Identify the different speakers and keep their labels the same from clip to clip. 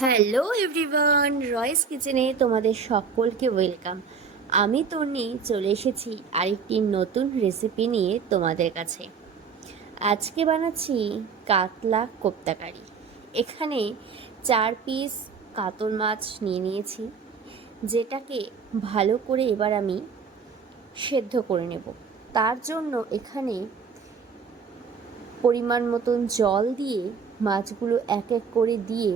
Speaker 1: Hello everyone, রয়েস কিচেনে তোমাদের সকলকে ওয়েলকাম। আমি তন্নি, চলে এসেছি আরেকটি নতুন রেসিপি নিয়ে তোমাদের কাছে। আজকে বানাচ্ছি কাতলা কোপ্তাকারি এখানে চার পিস কাতল মাছ নিয়ে নিয়েছি, যেটাকে ভালো করে এবার আমি সেদ্ধ করে নেব। তার জন্য এখানে পরিমাণ মতন জল দিয়ে মাছগুলো এক এক করে দিয়ে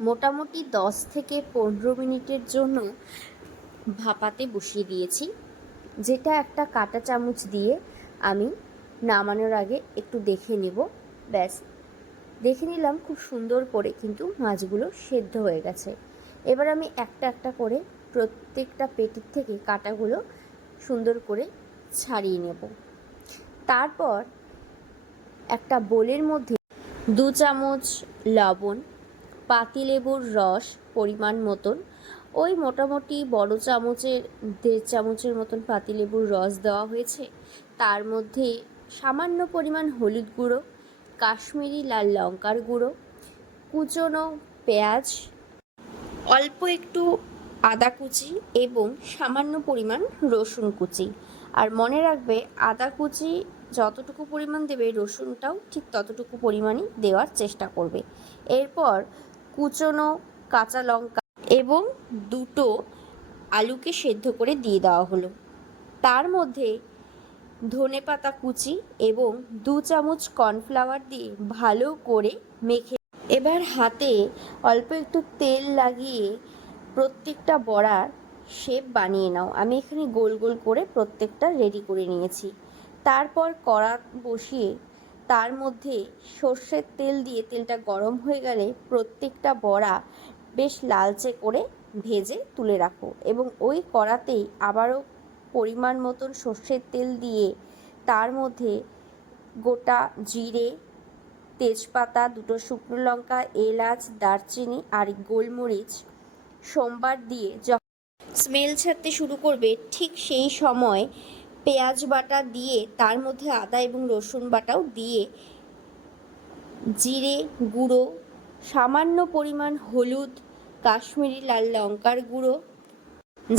Speaker 1: মোটামুটি দশ থেকে পনেরো মিনিটের জন্য ভাপাতে বসিয়ে দিয়েছি। যেটা একটা কাঁটা চামচ দিয়ে আমি নামানোর আগে একটু দেখে নেব। ব্যাস, দেখে নিলাম খুব সুন্দর করে কিন্তু মাছগুলো সেদ্ধ হয়ে গেছে। এবার আমি একটা একটা করে প্রত্যেকটা পেটির থেকে কাঁটাগুলো সুন্দর করে ছাড়িয়ে নেব। তারপর একটা বোলের মধ্যে দু চামচ লবণ পাতিলেবুর রস পরিমাণ মতন, ওই মোটামুটি বড় চামচের, দেড় চামচের মতন পাতিলেবুর রস দেওয়া হয়েছে। তার মধ্যে সামান্য পরিমাণ হলুদ গুঁড়ো, কাশ্মীরি লাল লঙ্কার গুঁড়ো, কুচনো পেঁয়াজ, অল্প একটু আদা কুচি এবং সামান্য পরিমাণ রসুন কুচি। আর মনে রাখবে, আদা কুচি যতটুকু পরিমাণ দেবে, রসুনটাও ঠিক ততটুকু পরিমাণই দেওয়ার চেষ্টা করবে। এরপর কুচনো কাঁচা লঙ্কা এবং দুটো আলুকে সেদ্ধ করে দিয়ে দেওয়া হলো। তার মধ্যে ধনে পাতা কুচি এবং দু চামচ কর্নফ্লাওয়ার দিয়ে ভালো করে মেখে এবার হাতে অল্প একটু তেল লাগিয়ে প্রত্যেকটা বড়ার শেপ বানিয়ে নাও। আমি এখানে গোল গোল করে প্রত্যেকটা রেডি করে নিয়েছি। তারপর কড়া বসিয়ে তার মধ্যে সর্ষের তেল দিয়ে তেলটা গরম হয়ে গেলে প্রত্যেকটা বড়া বেশ লালচে করে ভেজে তুলে রাখো এবং ওই কড়াতেই আবারও পরিমাণ মতন সর্ষের তেল দিয়ে তার মধ্যে গোটা জিরে, তেজপাতা, দুটো শুকনো লঙ্কা, এলাচ, দারচিনি আর গোলমরিচ সোমবার দিয়ে যখন স্মেল ছাড়তে শুরু করবে, ঠিক সেই সময় পেঁয়াজ বাটা দিয়ে, তার মধ্যে আদা এবং রসুন বাটাও দিয়ে, জিরে গুঁড়ো, সামান্য পরিমাণ হলুদ, কাশ্মীরি লাল লঙ্কার গুঁড়ো,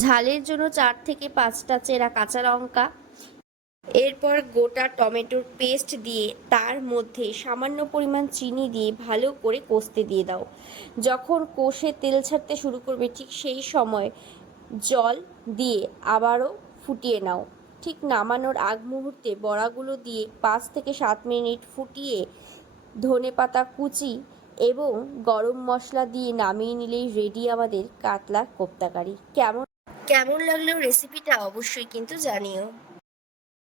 Speaker 1: ঝালের জন্য চার থেকে পাঁচটা চেরা কাঁচা লঙ্কা, এরপর গোটা টমেটোর পেস্ট দিয়ে, তার মধ্যে সামান্য পরিমাণ চিনি দিয়ে ভালো করে কষতে দিয়ে দাও। যখন কষে তেল ছাড়তে শুরু করবে, ঠিক সেই সময় জল দিয়ে আবারও ফুটিয়ে নাও। ঠিক নামানোর আগ মুহূর্তে বড়াগুলো দিয়ে পাঁচ থেকে সাত মিনিট ফুটিয়ে ধনে পাতা কুচি এবং গরম মশলা দিয়ে নামিয়ে নিলেই রেডি আমাদের কাতলা কোপ্তাকারি। কেমন? কেমন লাগল রেসিপিটা অবশ্যই কিন্তু জানিও।